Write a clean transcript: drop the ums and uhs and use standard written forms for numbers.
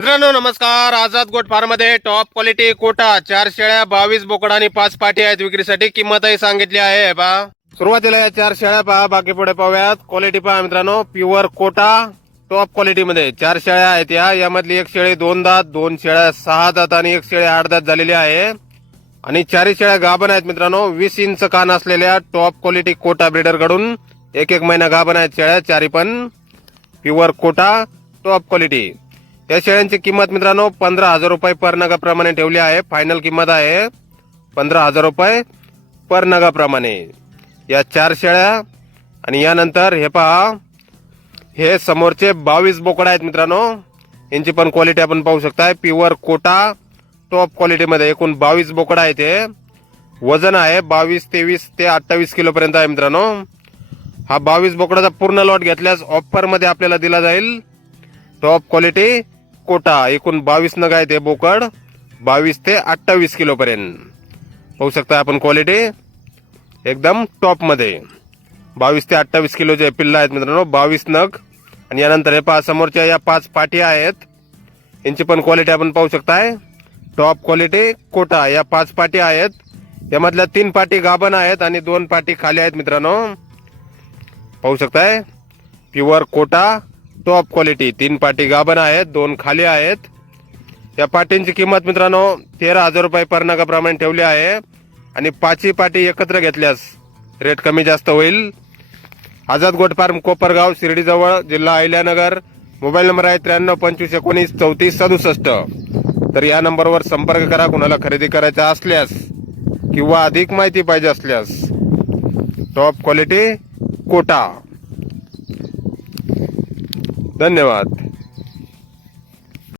मित्रांनो नमस्कार. Azad goat farm मध्ये टॉप क्वालिटी कोटा 4 शेळ्या 22 बोकड आणि 5 पाटी आहेत विक्रीसाठी. किंमतही सांगितली आहे पहा. सुरुवातीला या 4 शेळ्या पहा, बाकी पुढे पाहूयात. क्वालिटी पहा मित्रांनो, प्युअर कोटा टॉप क्वालिटी मध्ये 4 शेळ्या आहेत. यामधली एक शेळी 2 दात, 2 शेळ्या 6 दात आणि एक शेळी 8 दात झालेली आहे. आणि 4 शेळ्या गाभण आहेत मित्रांनो. 20 इंच कान असलेल्या टॉप क्वालिटी कोटा ब्रीडर कडून एक महिना गाभण आहेत शेळ्या. 4 पण प्युअर कोटा टॉप क्वालिटी. या शेळ्यांची किंमत मित्रांनो 15,000 रुपये पर नगाप्रमाणे ठेवली आहे. फायनल किंमत आहे 15,000 रुपये पर नगाप्रमाणे या 4 शेळ्या. आणि यानंतर हे पहा, हे समोरचे 22 बोकड आहेत मित्रांनो. यांची पण क्वालिटी आपण पाहू शकताय. प्युअर कोटा टॉप क्वालिटी मध्ये एकूण 22 बोकड आहेत. हे वजन आहे 22, 23 ते 28 किलो पर्यंत आहे मित्रांनो. हा 22 बोकडाचा पूर्ण लॉट घेतल्यास ऑफर मध्ये आपल्याला दिला जाईल. टॉप क्वालिटी कोटा एकूण 22 नग आहेत हे बोकड, 22 ते 28 किलो पर्यंत पाहू शकता आपण. क्वालिटी एकदम टॉप मध्ये 22 ते 28 किलोचे पिल्ला आहेत मित्रांनो, 22 नग. आणि यानंतर हे पहा, समोरच्या या 5 पाटी आहेत. यांची पण क्वालिटी आपण पाहू शकताय. टॉप क्वालिटी कोटा या 5 पाटी आहेत. यामधल्या 3 पाटी गाभण आहेत आणि 2 पाटी खाली आहेत मित्रांनो. पाहू शकताय प्युअर कोटा टॉप क्वालिटी. 3 पाटी गाभण आहेत, 2 खाली आहेत. या पाटींची किंमत मित्रांनो 13,000 रुपये पर नगाप्रमाणे ठेवली आहे. आणि 5ही पाटी एकत्र घेतल्यास रेट कमी जास्त होईल. आझाद गोट फार्म, कोपरगाव, शिर्डीजवळ, जिल्हा अहिल्यानगर. मोबाईल नंबर आहे 93 25 19 34 67. तर या नंबरवर संपर्क करा कुणाला खरेदी करायचा असल्यास किंवा अधिक माहिती पाहिजे असल्यास. Top quality quota. धन्यवाद.